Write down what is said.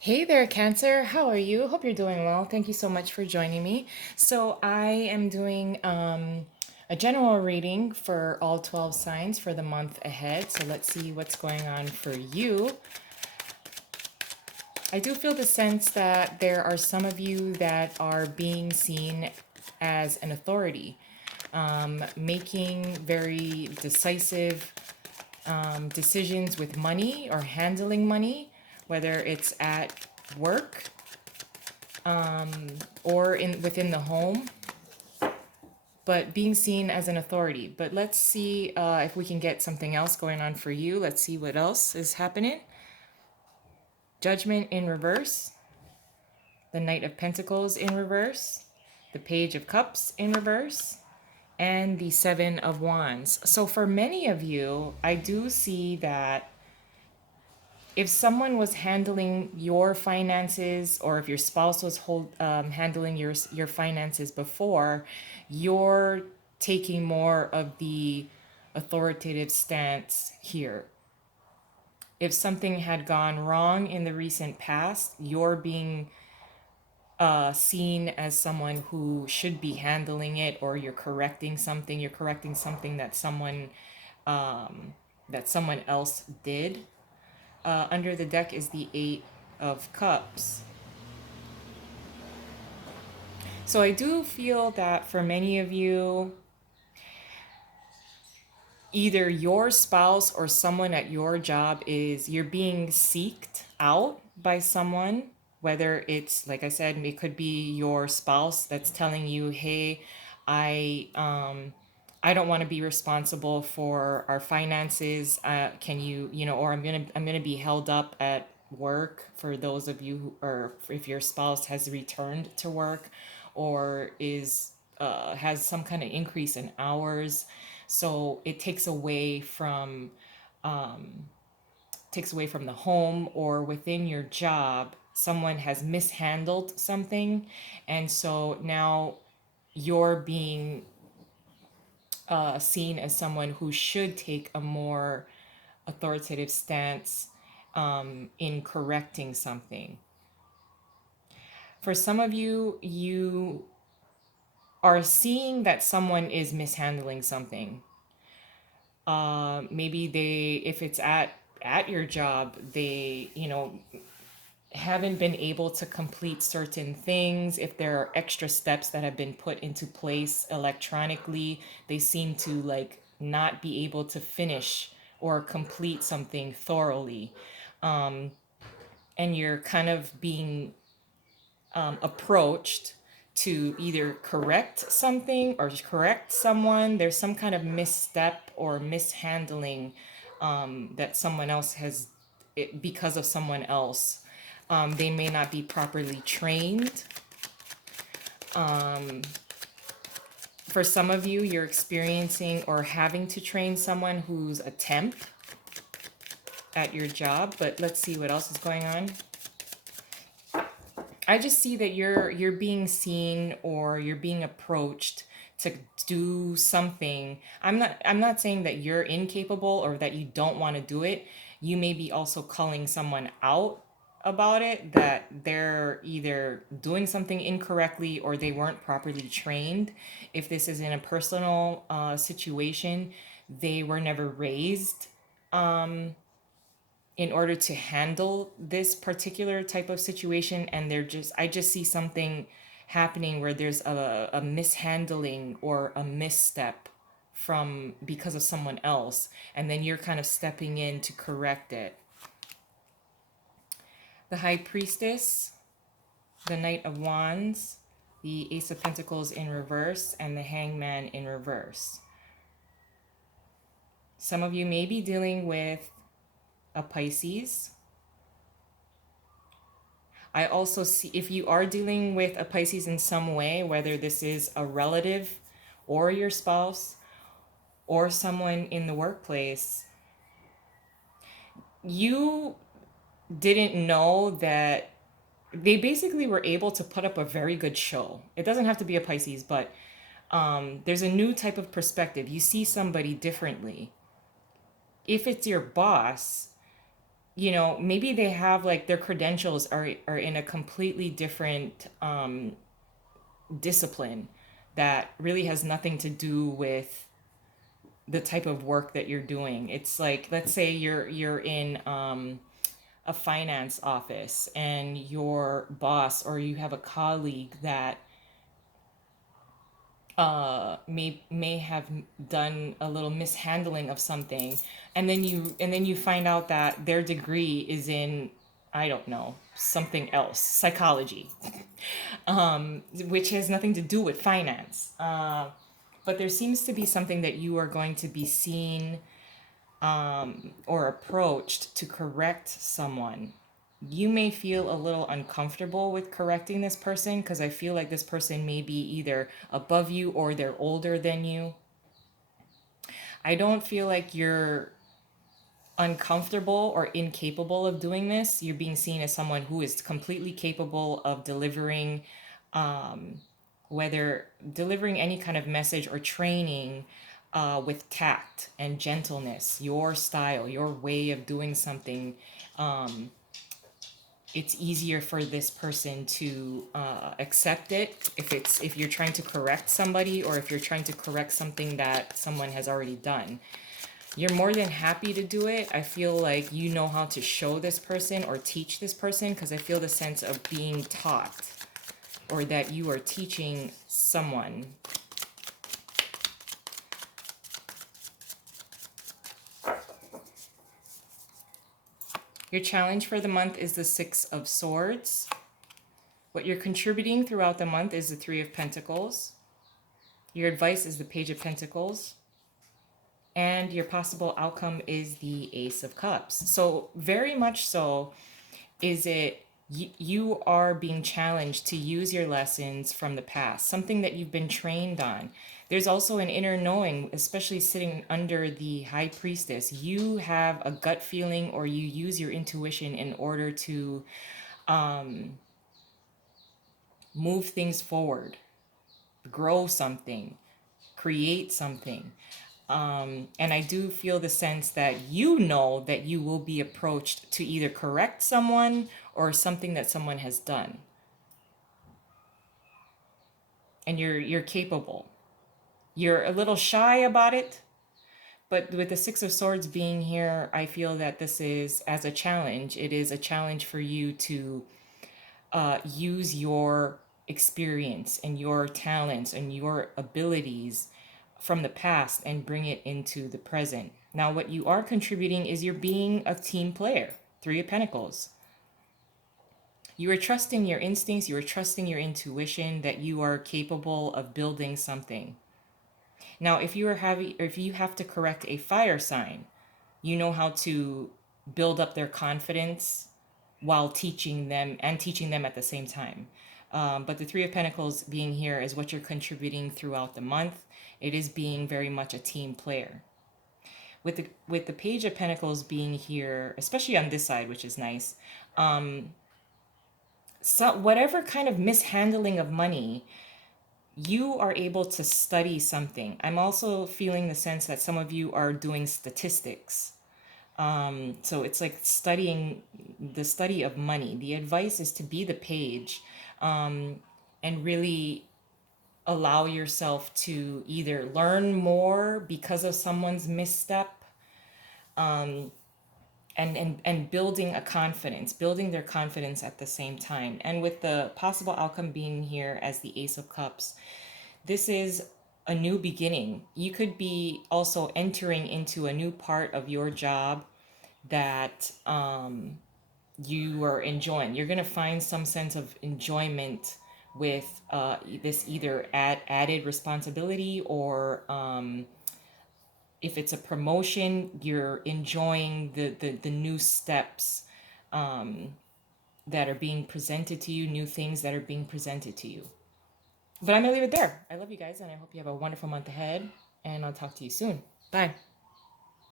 Hey there, Cancer. How are you? Hope you're doing well. Thank you so much for joining me. So, I am doing a general reading for all 12 signs for the month ahead. So, let's see what's going on for you. I do feel the sense that there are some of you that are being seen as an authority, making very decisive decisions with money or handling money, whether it's at work or in within the home, but being seen as an authority. But let's see if we can get something else going on for you. Let's see what else is happening. Judgment in reverse, the Knight of Pentacles in reverse, the Page of Cups in reverse, and the Seven of Wands. So for many of you, I do see that if someone was handling your finances, or if your spouse was handling your finances before, you're taking more of the authoritative stance here. If something had gone wrong in the recent past, you're being seen as someone who should be handling it, or you're correcting something. You're correcting something that someone else did. Under the deck is the Eight of Cups. So I do feel that for many of you, either your spouse or someone at your job you're being seeked out by someone, whether it's, like I said, it could be your spouse that's telling you, hey, I I don't want to be responsible for our finances. Can you, or I'm gonna be held up at work, for those of you who, or if your spouse has returned to work, or is has some kind of increase in hours, so it takes away from the home, or within your job someone has mishandled something, and so now you're being seen as someone who should take a more authoritative stance in correcting something. For some of you, you are seeing that someone is mishandling something. Maybe if it's at your job, they, haven't been able to complete certain things. If there are extra steps that have been put into place electronically, they seem to like not be able to finish or complete something thoroughly. And you're kind of being approached to either correct something or correct someone. There's some kind of misstep or mishandling that someone else has, because of someone else. They may not be properly trained. For some of you, you're experiencing or having to train someone who's a temp at your job. But let's see what else is going on. I just see that you're being seen, or you're being approached to do something. I'm not saying that you're incapable or that you don't want to do it. You may be also calling someone out about it, that they're either doing something incorrectly or they weren't properly trained. If this is in a personal situation, they were never raised in order to handle this particular type of situation, and I just see something happening where there's a mishandling or a misstep from because of someone else, and then you're kind of stepping in to correct it. The High Priestess, the Knight of Wands, the Ace of Pentacles in reverse, and the Hangman in reverse. Some of you may be dealing with a Pisces. I also see, if you are dealing with a Pisces in some way, whether this is a relative or your spouse or someone in the workplace, you didn't know that they basically were able to put up a very good show. It doesn't have to be a Pisces, but there's a new type of perspective. You see somebody differently. If it's your boss, maybe they have like their credentials are in a completely different discipline that really has nothing to do with the type of work that you're doing. It's like, let's say you're in a finance office, and your boss or you have a colleague that may have done a little mishandling of something, and then you find out that their degree is in, I don't know, something else, psychology, which has nothing to do with finance. But there seems to be something that you are going to be seen or approached to correct someone. You may feel a little uncomfortable with correcting this person because I feel like this person may be either above you or they're older than you. I don't feel like you're uncomfortable or incapable of doing this. You're being seen as someone who is completely capable of delivering, um, whether delivering any kind of message or training with tact and gentleness, your style, your way of doing something. Um, it's easier for this person to accept it if you're trying to correct somebody, or if you're trying to correct something that someone has already done. You're more than happy to do it. I feel like you know how to show this person or teach this person, because I feel the sense of being taught, or that you are teaching someone. Your challenge for the month is the Six of Swords. What you're contributing throughout the month is the Three of Pentacles. Your advice is the Page of Pentacles. And your possible outcome is the Ace of Cups. So very much so is it you are being challenged to use your lessons from the past, something that you've been trained on. There's also an inner knowing, especially sitting under the High Priestess. You have a gut feeling, or you use your intuition in order to move things forward, grow something, create something. And I do feel the sense that you know that you will be approached to either correct someone or something that someone has done. And you're capable. You're a little shy about it, but with the Six of Swords being here, I feel that this is, as a challenge, it is a challenge for you to use your experience and your talents and your abilities from the past and bring it into the present. Now, what you are contributing is you're being a team player. Three of Pentacles. You are trusting your instincts, you are trusting your intuition that you are capable of building something. Now, if you have to correct a fire sign, you know how to build up their confidence while teaching them at the same time. But the Three of Pentacles being here is what you're contributing throughout the month. It is being very much a team player. With the Page of Pentacles being here, especially on this side, which is nice. So whatever kind of mishandling of money, you are able to study something. I'm also feeling the sense that some of you are doing statistics. So it's like studying the study of money. The advice is to be the page, and really allow yourself to either learn more because of someone's misstep, and building a confidence, building their confidence at the same time. And with the possible outcome being here as the Ace of Cups, this is a new beginning. You could be also entering into a new part of your job that you are enjoying. You're going to find some sense of enjoyment with this either added responsibility, or if it's a promotion, you're enjoying the new steps that are being presented to you, new things that are being presented to you. But I'm going to leave it there. I love you guys, and I hope you have a wonderful month ahead, and I'll talk to you soon. Bye.